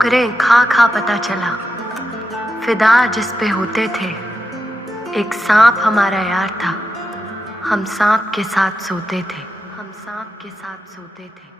ठोकरें खा खा पता चला, फिदा जिस पे होते थे। एक सांप हमारा यार था, हम सांप के साथ सोते थे, हम सांप के साथ सोते थे।